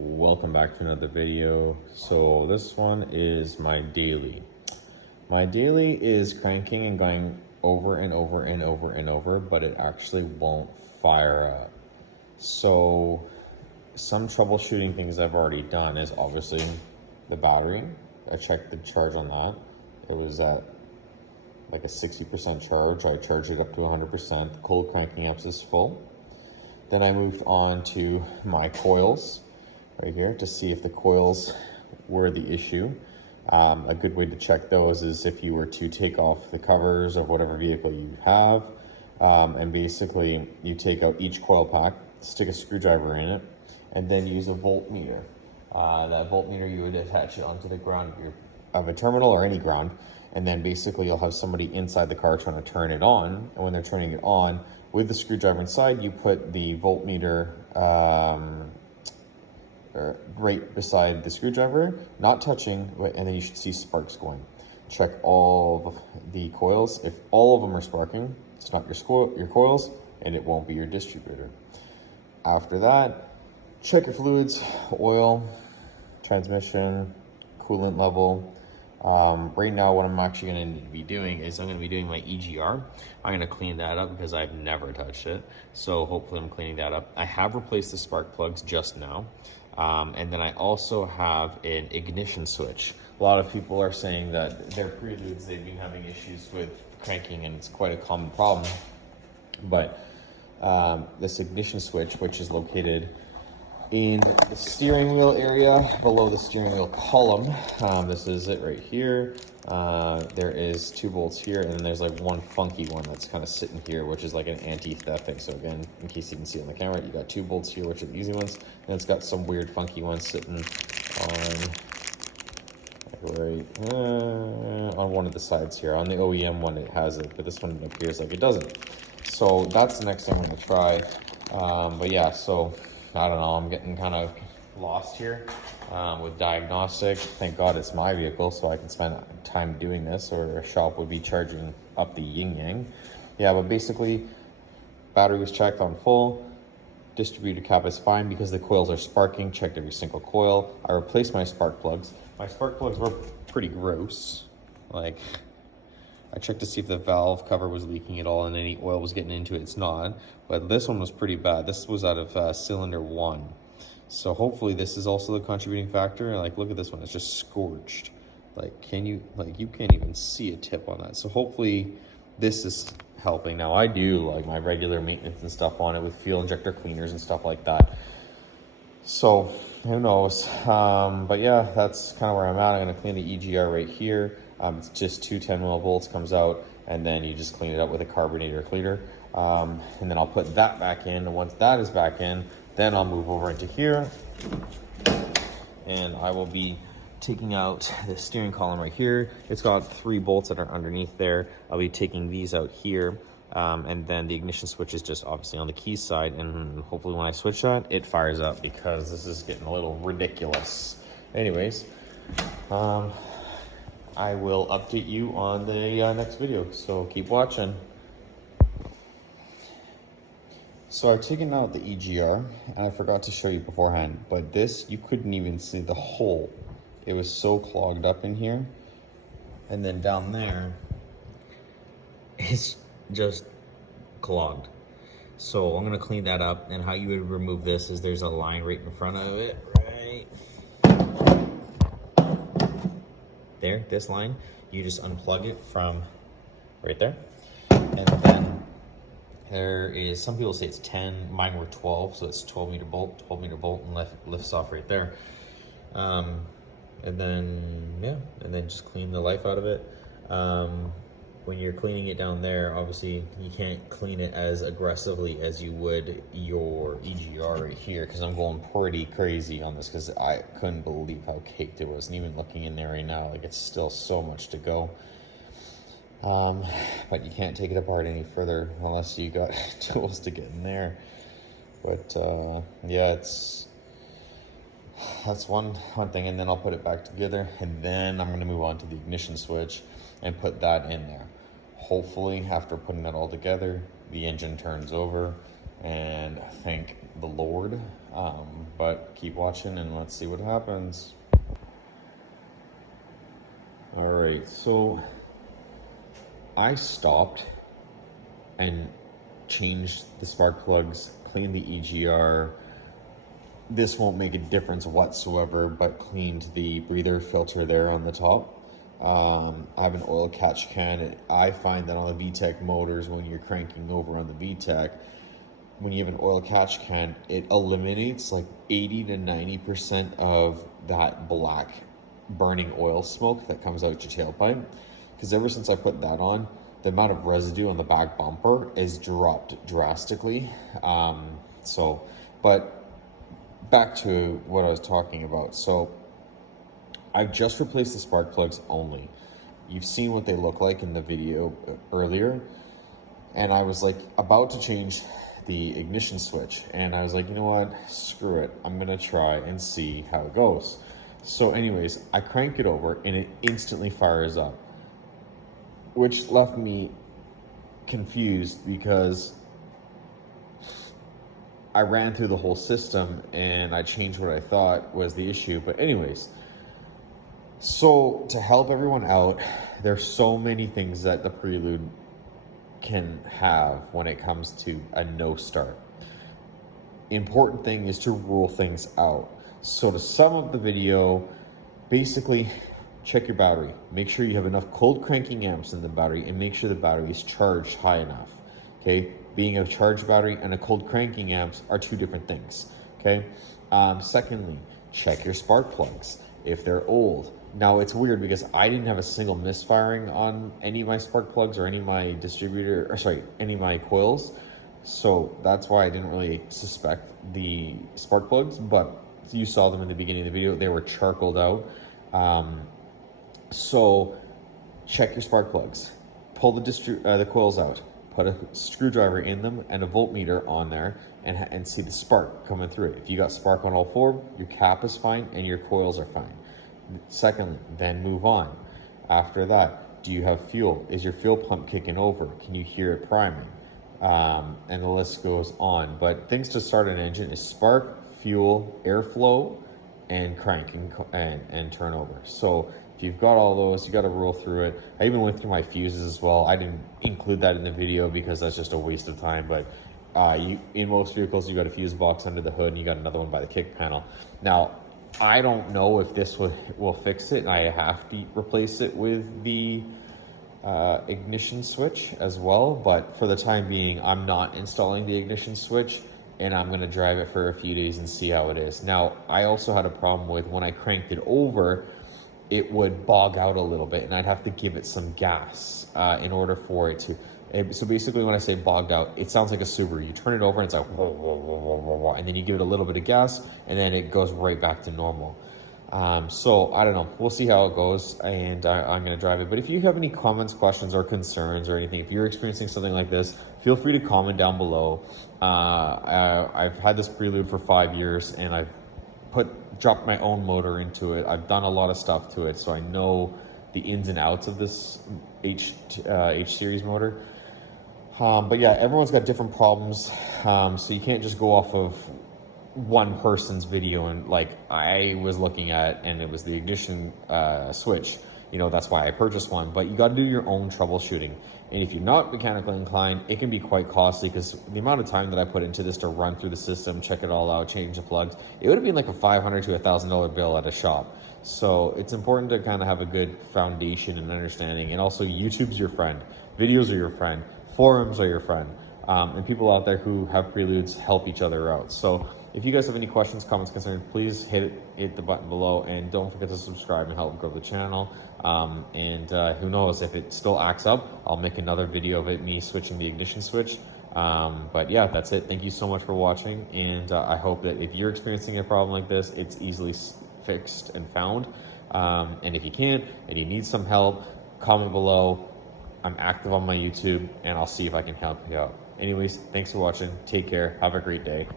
Welcome back to another video. So this one is my daily. My daily is cranking and going over and over and over and over, but it actually won't fire up. So some troubleshooting things I've already done is obviously the battery. I checked the charge on that. It was at like a 60% charge. I charged it up to 100%. The cold cranking ups is full. Then I moved on to my coils right here to see if the coils were the issue. A good way to check those is if you were to take off the covers of whatever vehicle you have, and basically you take out each coil pack, stick a screwdriver in it, and then use a voltmeter. That voltmeter, you would attach it onto the ground of a terminal or any ground, and then basically you'll have somebody inside the car trying to turn it on, and when they're turning it on, with the screwdriver inside, you put the voltmeter right beside the screwdriver, not touching, and then you should see sparks going. Check all of the coils. If all of them are sparking, it's not your coils, and it won't be your distributor. After that, check your fluids, oil, transmission, coolant level. Right now, what I'm actually going to be doing is I'm going to be doing my EGR. I'm going to clean that up because I've never touched it. So hopefully I'm cleaning that up. I have replaced the spark plugs just now. And then I also have an ignition switch. A lot of people are saying that their Preludes, they've been having issues with cranking, and it's quite a common problem. But this ignition switch, which is located in the steering wheel area below the steering wheel column. This is it right here. There is 2 bolts here, and then there's like one funky one that's kind of sitting here, which is like an anti-theft thing. So again, in case you can see on the camera, you got 2 bolts here, which are the easy ones, and it's got some weird funky ones sitting on one of the sides here. On the OEM one it has it, but this one appears like it doesn't. So that's the next thing I'm going to try. But yeah, so I don't know, I'm getting kind of lost here with diagnostic. Thank God it's my vehicle, so I can spend time doing this, or a shop would be charging up the yin-yang. Yeah, but basically, battery was checked on full. Distributor cap is fine because the coils are sparking. Checked every single coil. I replaced my spark plugs. My spark plugs were pretty gross. Like, I checked to see if the valve cover was leaking at all and any oil was getting into it. It's not, but this one was pretty bad. This was out of cylinder 1. So hopefully this is also the contributing factor. Like, look at this one, it's just scorched. Like, you can't even see a tip on that. So hopefully this is helping. Now I do like my regular maintenance and stuff on it with fuel injector cleaners and stuff like that. So who knows? But yeah, that's kind of where I'm at. I'm gonna clean the EGR right here. It's just 2 10mm bolts comes out, and then you just clean it up with a carbonator cleaner. And then I'll put that back in, and once that is back in, then I'll move over into here, and I will be taking out the steering column right here. It's got 3 bolts that are underneath there. I'll be taking these out here, and then the ignition switch is just obviously on the key side, and hopefully when I switch that, it fires up, because this is getting a little ridiculous. Anyways, I will update you on the next video, so keep watching. So I've taken out the EGR, and I forgot to show you beforehand, but this, you couldn't even see the hole. It was so clogged up in here. And then down there, it's just clogged. So I'm gonna clean that up, and how you would remove this is there's a line right in front of it, right there, this line. You just unplug it from right there, and then there is, some people say it's 10, mine were 12, so it's 12 meter bolt, and lifts off right there. And then, yeah, and then just clean the life out of it. When you're cleaning it down there, obviously you can't clean it as aggressively as you would your EGR right here, because I'm going pretty crazy on this, because I couldn't believe how caked it was. And even looking in there right now, like, it's still so much to go. But you can't take it apart any further unless you got tools to get in there. But yeah, that's one thing. And then I'll put it back together, and then I'm going to move on to the ignition switch and put that in there. Hopefully after putting it all together, the engine turns over, and thank the Lord. But keep watching and let's see what happens. All right, so I stopped and changed the spark plugs, cleaned the EGR. This won't make a difference whatsoever, but cleaned the breather filter there on the top. I have an oil catch can. I find that on the VTEC motors, when you're cranking over on the VTEC, when you have an oil catch can, it eliminates like 80 to 90% of that black burning oil smoke that comes out your tailpipe. Because ever since I put that on, the amount of residue on the back bumper is dropped drastically. But back to what I was talking about. So I've just replaced the spark plugs only. You've seen what they look like in the video earlier. And I was like about to change the ignition switch. And I was like, you know what? Screw it. I'm going to try and see how it goes. So anyways, I crank it over and it instantly fires up, which left me confused because I ran through the whole system and I changed what I thought was the issue. But anyways, so to help everyone out, there's so many things that the Prelude can have when it comes to a no start. Important thing is to rule things out. So to sum up the video, basically check your battery. Make sure you have enough cold cranking amps in the battery and make sure the battery is charged high enough. Okay, being a charged battery and a cold cranking amps are two different things. Okay, secondly, check your spark plugs if they're old. Now it's weird because I didn't have a single misfiring on any of my spark plugs or any of my any of my coils. So that's why I didn't really suspect the spark plugs, but you saw them in the beginning of the video. They were charcoaled out. So check your spark plugs, pull the coils out, put a screwdriver in them and a voltmeter on there and see the spark coming through it. If you got spark on all four, your cap is fine and your coils are fine. Secondly, then move on. After that, do you have fuel? Is your fuel pump kicking over? Can you hear it priming? And the list goes on. But things to start an engine is spark, fuel, airflow, and cranking and turnover. So if you've got all those, you got to roll through it. I even went through my fuses as well. I didn't include that in the video because that's just a waste of time. But in most vehicles, you got a fuse box under the hood and you got another one by the kick panel. Now, I don't know if this will fix it, and I have to replace it with the ignition switch as well. But for the time being, I'm not installing the ignition switch, and I'm going to drive it for a few days and see how it is. Now, I also had a problem with when I cranked it over, it would bog out a little bit, and I'd have to give it some gas in order for it to. So basically, when I say bogged out, it sounds like a Subaru. You turn it over and it's like, whoa, whoa, whoa, whoa, whoa, whoa, and then you give it a little bit of gas, and then it goes right back to normal. So I don't know. We'll see how it goes, and I'm going to drive it. But if you have any comments, questions, or concerns or anything, if you're experiencing something like this, feel free to comment down below. I've had this Prelude for 5 years, and I've dropped my own motor into it. I've done a lot of stuff to it, so I know the ins and outs of this H series motor. But yeah, everyone's got different problems, so you can't just go off of one person's video and like I was looking at, and it was the ignition switch. You know, that's why I purchased one. But you got to do your own troubleshooting, and if you're not mechanically inclined, it can be quite costly because the amount of time that I put into this to run through the system, check it all out, change the plugs, it would have been like a $500 to $1,000 bill at a shop. So it's important to kind of have a good foundation and understanding. And also, YouTube's your friend, videos are your friend, forums are your friend, and people out there who have Preludes help each other out. So if you guys have any questions, comments, concerns, please hit the button below, and don't forget to subscribe and help grow the channel. Who knows, if it still acts up, I'll make another video of it, me switching the ignition switch. But yeah, that's it. Thank you so much for watching, and I hope that if you're experiencing a problem like this, it's easily fixed and found. And if you can't and you need some help, comment below. I'm active on my YouTube, and I'll see if I can help you out. Anyways, thanks for watching. Take care. Have a great day.